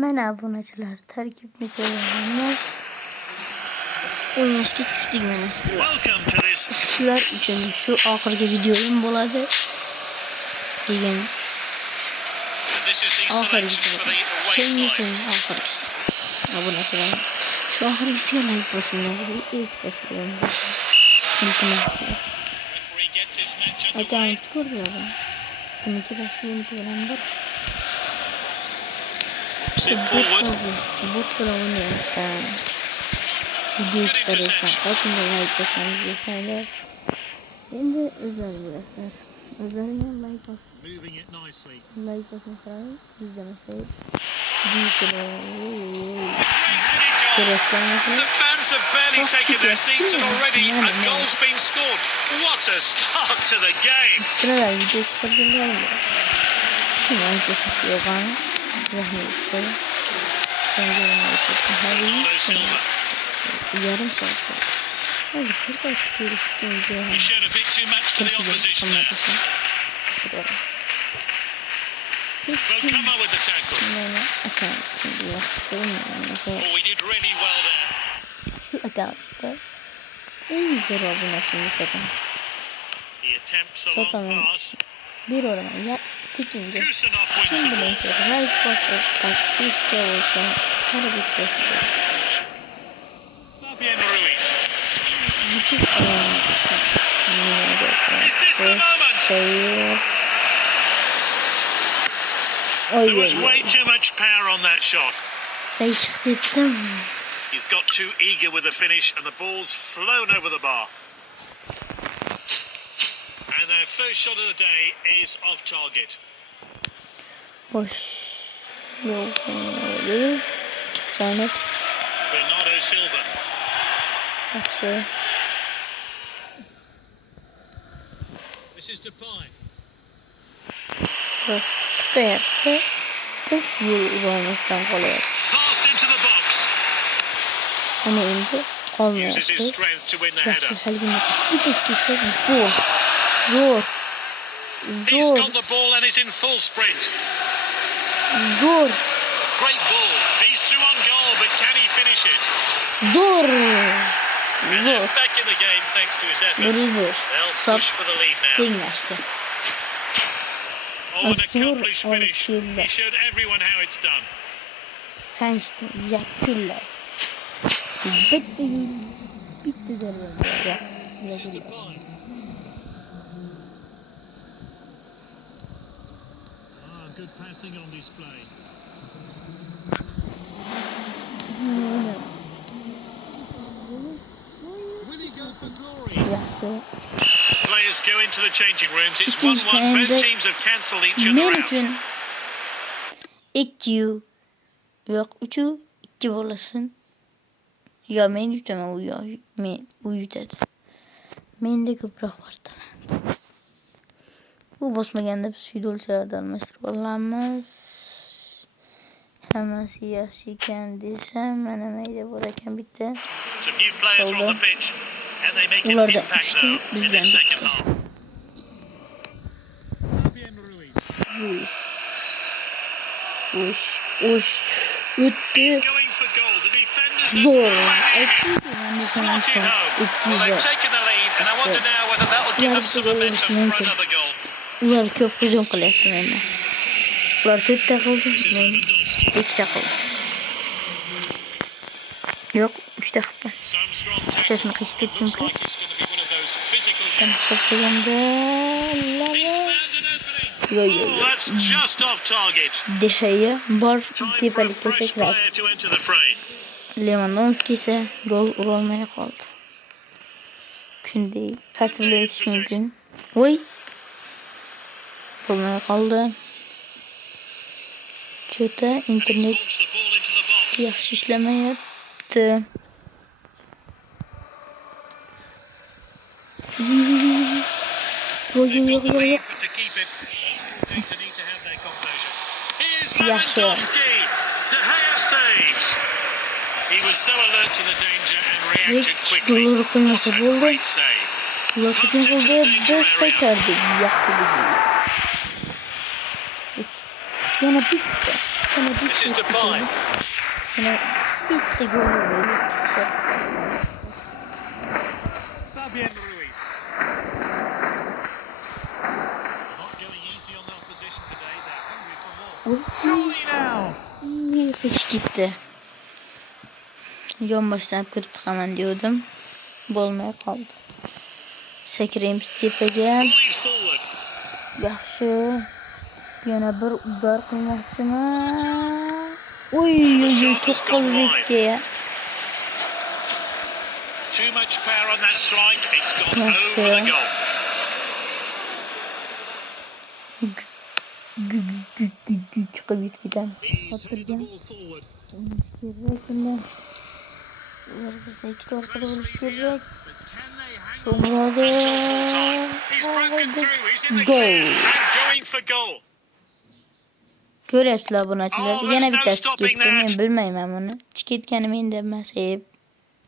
Mana obunachilar, tarkibni ko'ramiz. O'ynashga tushdik mana sizlar uchun shu oxirgi videoyim bo'ladi. Degan oxirgisi. Obunachilar. Shu oxirgisiga like bosinglar. Ilk tasvirimiz. Iltimoslar. Akam ko'rdinglarmi? Buniki bilan bir. Bot bilan o'ynayapsan. Video chiqaraysan. Qanday like bossangiz desanglar. Endi o'zlaringizlar. O'zlaringizga like bosing. Like bosing, izlamasang. The fans have barely taken their seats and already a goal's been scored. What a start to the game! Sıralar video çıkardılar. Şimdi arkadaşlar yapan rahmetli. Şimdi yarım saat. Hadi bir saat geçti. He showed a bit too much to the opposition there. They'll come up with the tackle. Oh, he did really well there. Şu adapta en zor olduğunu açılmışlar. He attempts a long pass. Bir oranı ya tikince. Kim bilince like basıp bak iske olsa her bittesi de. Fabian Ruiz. Bütün ismi. Is this the moment? There was way too much power on that shot. Değişik ettim. He's got too eager with the finish and the ball's flown over the bar. And their first shot of the day is off target. Hoş. Yok. Sanet. Bernardo Silva. Yaxşı. This is Depay. Bak tıka yaptı. Kız yol uğramasından kolay yapmış. Passed into the box. Ama indi kalmıyor Uses his kız. strength to win the Yaxşı header. halgini bir de gitsek zor. Zor. He's Zor. got the ball and is in full sprint. Zor. Great ball. He's through on goal, but can he finish it? Zor. And they're back in the game thanks to his efforts. They'll push for the lead now. Dinlaştı. Oh, an accomplished finish. He showed everyone how it's done. Sen işte yaküller. Bitti derler ya. This is Depay. Good passing on display. Will he go for glory? Yaxşı. Players go into the changing rooms. It's 1-1. Both teams have cancelled each other out. Mümkün. 2 yok 3'ü 2 bolasın. Ya men yutama u ya men u yutadi. Menda ko'proq bor talant. Bu bosmaganda biz futbolchilardan almashtirib olamiz. Hammasi yaxshi ekan desam, mana mayda bor ekan bitta. Some new players are on the pitch and they make an impact though in this second half. Fabian Ruiz. Uş. Öttü. He's going for goal. The defenders Zor. slot it home. Well, they've taken the lead and I wonder now whether that will give them some momentum for another goal. Ular ko'p hujum qilyapti menda. Ular 4ta qildi, men 2ta qildim. Yo'q, 3ta qildim. Ikkasini qichdik chunki. Sen hisoblaganda That's just off target. Dehaya bor Time for a tepalikka fresh sakradi. player to enter the fray. Lewandowski ise gol urolmay qoldi. Kunday tasvirlash mumkin. Voy. Bo'lmay qoldi. Cho'ta internet yaxshi ishlamayapti. Yo'q. Lewandowski. De Gea saves. He was so alert to the danger and reacted quickly. What a great save. Ular hujum qildi, biz qaytardik. Yaxshi edi. Yana bitta. Yine This is Depay. Yine bitti gol oluyor. Fabian Ruiz. Not going easy on the opposition today. They're hungry for more. Surely now. Hiç gitti. Yon başlayıp kırptık hemen diyordum. Bolmaya kaldı. Sekireyim Stipe'ge. Volleyed forward. Yaxşı. Yana bir ubar qilmoqchimi? Oy, to'qqizlikka ya. Too much power on that strike. It's gone Yaxşı. over the goal. Qilib ketamiz. He's headed the Xotirjam. ball forward. Kerak bundan. Ular bizda ikkita orqada bo'lishi kerak. But can they hang So'mradi. until full time? He's broken through. He's in the Goal. clear and going for goal. Ko'ryapsizlar obunachilar. Oh, Yana there's no bittasi stopping ketdi. Men that. bilmayman buni. Ketgani menda emas.